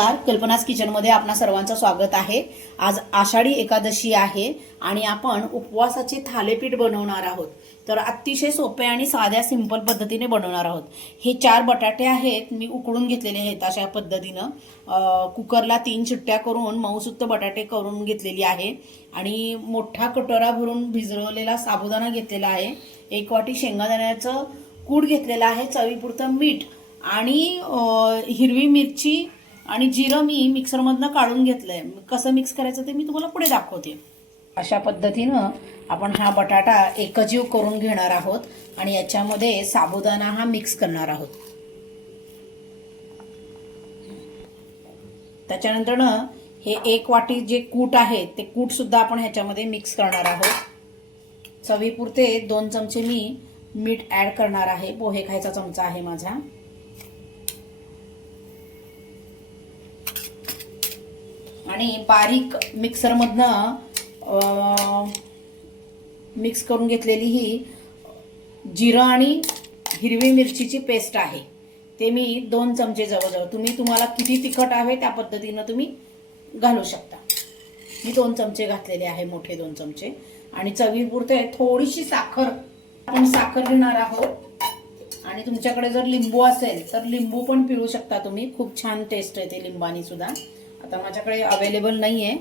नमस्कार. किचनमध्ये आपणा सर्वांचं स्वागत आहे. आज आषाढी एकादशी आहे आणि आपण उपवासाचे थालेपीठ बनवणार आहोत. तर अतिशय सोपे आणि साध्या सिंपल पद्धतीने बनवणार आहोत. हे चार बटाटे आहेत मी उकडून घेतलेले आहेत अशा पद्धतीनं. कुकरला तीन चिट्ट्या करून मऊसुत्त बटाटे करून घेतलेली आहे. आणि मोठा कटोरा भरून भिजवलेला साबुदाणा घेतलेला आहे. एक वाटी शेंगादाण्याचं कूड घेतलेलं आहे चवीपुरतं मीठ आणि हिरवी मिरची आणि जिरं मी मिक्सरमधनं काढून घेतलंय. कसं मिक्स करायचं ते मी तुम्हाला पुढे दाखवते. अशा पद्धतीनं आपण हा बटाटा एकजीव करून घेणार आहोत आणि याच्यामध्ये साबुदाणा हा मिक्स करणार आहोत. त्याच्यानंतरनं हे एक वाटी जे कूट आहे ते कूट सुद्धा आपण ह्याच्यामध्ये मिक्स करणार आहोत. चवीपुरते दोन चमचे मी मीठ ॲड करणार आहे. पोहे खायचा चमचा आहे माझा. आणि बारीक मिक्सरमधनं मिक्स करून घेतलेली ही जिरं आणि हिरवी मिरचीची पेस्ट आहे. ते मी दोन चमचे जवळजवळ तुम्ही तुम्हाला किती तिखट हवे त्या पद्धतीनं तुम्ही घालू शकता. मी दोन चमचे घातलेले आहे मोठे दोन चमचे. आणि चवीपुरते थोडीशी साखर आपण साखर घेणार आहोत. आणि तुमच्याकडे जर लिंबू असेल तर लिंबू पण पिळू शकता तुम्ही. खूप छान टेस्ट येते लिंबानी सुद्धा. आता माझ्याकडे अवेलेबल नाही आहे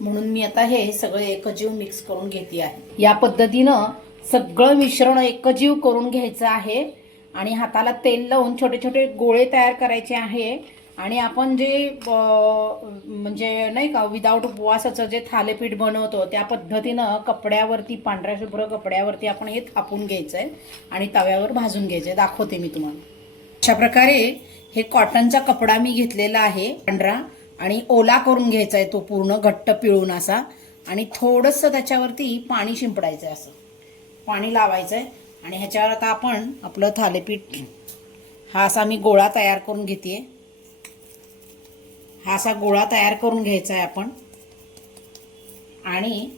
म्हणून मी आता हे सगळं एकजीव मिक्स करून घेते आहे. या पद्धतीनं सगळं मिश्रण एकजीव करून घ्यायचं आहे. आणि हाताला तेल लावून छोटे छोटे गोळे तयार करायचे आहे. आणि आपण जे म्हणजे नाही का विदाऊट उपवासाचं जे थालेपीठ बनवतो त्या पद्धतीनं कपड्यावरती पांढऱ्या शुभ्र कपड्यावरती आपण हे थापून घ्यायचं आहे आणि तव्यावर भाजून घ्यायचं आहे दाखवते मी तुम्हाला. अशा प्रकारे हे कॉटनचा कपडा मी घेतलेला आहे पांढरा. आणि ओला करून घ्यायचा आहे तो पूर्ण घट्ट पिळून असा. आणि थोडंसं त्याच्यावरती पाणी शिंपडायचं आहे असं. पाणी लावायचं आहे आणि ह्याच्यावर आता आपण आपलं थालीपीठ हा असा मी गोळा तयार करून घेते हा असा गोळा तयार करून घ्यायचा आहे आपण. आणि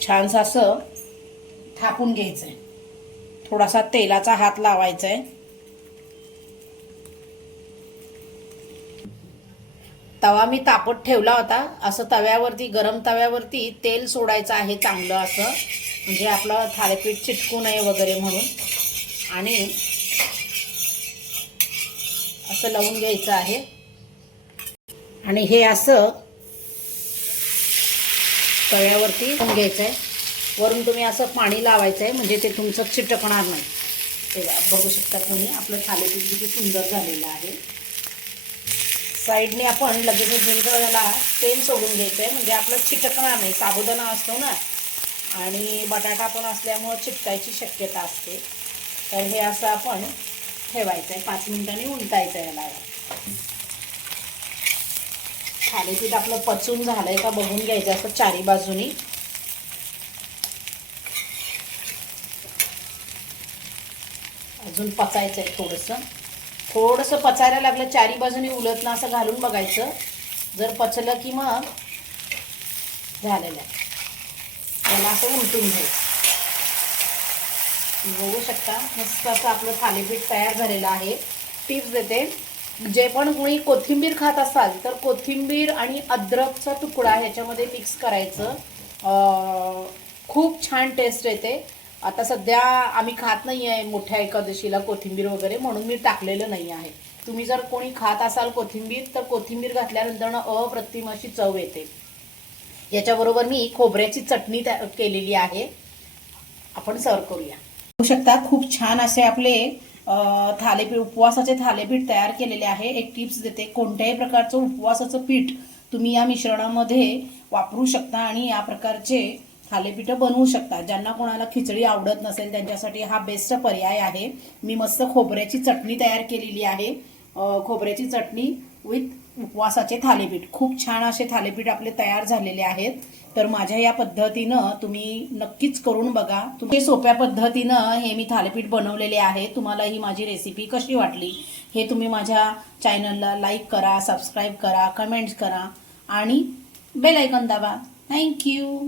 छानसं असं थापून घ्यायचं आहे थोडासा तेलाचा हात लावायचा आहे तवा मी तापत ठेवला होता. असं तव्यावरती गरम तव्यावरती तेल सोडायचं आहे चांगलं असं. म्हणजे आपलं थालीपीठ चिटकू नये वगैरे म्हणून. आणि असं लावून घ्यायचं आहे. आणि हे असं तव्यावरती लावून घ्यायचं आहे वरून तुम्ही असं पाणी लावायचं आहे म्हणजे ते तुमचं चिटकणार नाही. ते बघू शकता तुम्ही आपलं थालीपीठ किती सुंदर झालेलं आहे. साईडने आपण लगेच त्याला तेल सोडून घ्यायचं आहे म्हणजे आपलं चिटकणार नाही साबुदाणा असतो ना. आणि बटाटा पण असल्यामुळं चिटकायची शक्यता असते. तर हे असं आपण ठेवायचं आहे पाच मिनिटांनी उलटायचं आहे याला. थालीपीठ आपलं पचून झालं आहे का बघून घ्यायचं असं चारी बाजूनी. अजून पचायचं आहे थोडंसं. थोडंसं पचायला लागलं चारी बाजूनी उलटणं असं घालून बघायचं. जर पचलं की मग झालेलं आहे. त्याला असं उलटून घ्यायचं बघू शकता मस्त असं आपलं थालीपीठ तयार झालेलं आहे. टिप्स देते. जे पण कोणी कोथिंबीर खात असाल तर कोथिंबीर आणि अद्रकचा तुकडा ह्याच्यामध्ये मिक्स करायचं. खूप छान टेस्ट येते. आता सध्या आम्ही खात नाही आहे मोठ्या एकादशीला कोथिंबीर वगैरे म्हणून मी टाकलेलं नाही आहे. तुम्ही जर कोणी खात असाल कोथिंबीर तर कोथिंबीर घातल्यानंतर अप्रतिम अशी चव येते. याच्याबरोबर मी खोबऱ्याची चटणी केलेली आहे. आपण सर्व करूया. होऊ शकता खूप छान असे आपले थालेपीठ उपवासाचे थालेपीठ तयार केलेले आहे. एक टिप्स देते कोणत्याही प्रकारचं उपवासाचं पीठ तुम्ही या मिश्रणामध्ये वापरू शकता आणि या प्रकारचे थालीपीठं बनवू शकता. ज्यांना कोणाला खिचडी आवडत नसेल त्यांच्यासाठी हा बेस्ट पर्याय आहे. मी मस्त खोबऱ्याची चटणी तयार केलेली आहे. खोबऱ्याची चटणी विथ उपवासाचे थालीपीठ. खूप छान असे थालीपीठ आपले तयार झालेले आहेत. तर माझ्या या पद्धतीनं तुम्ही नक्कीच करून बघा. तुम्ही सोप्या पद्धतीनं हे मी थालीपीठ बनवलेले आहे. तुम्हाला ही माझी रेसिपी कशी वाटली हे तुम्ही माझ्या चॅनलला लाईक करा सबस्क्राईब करा कमेंट्स करा आणि बेल ऐकन दाबा. थँक्यू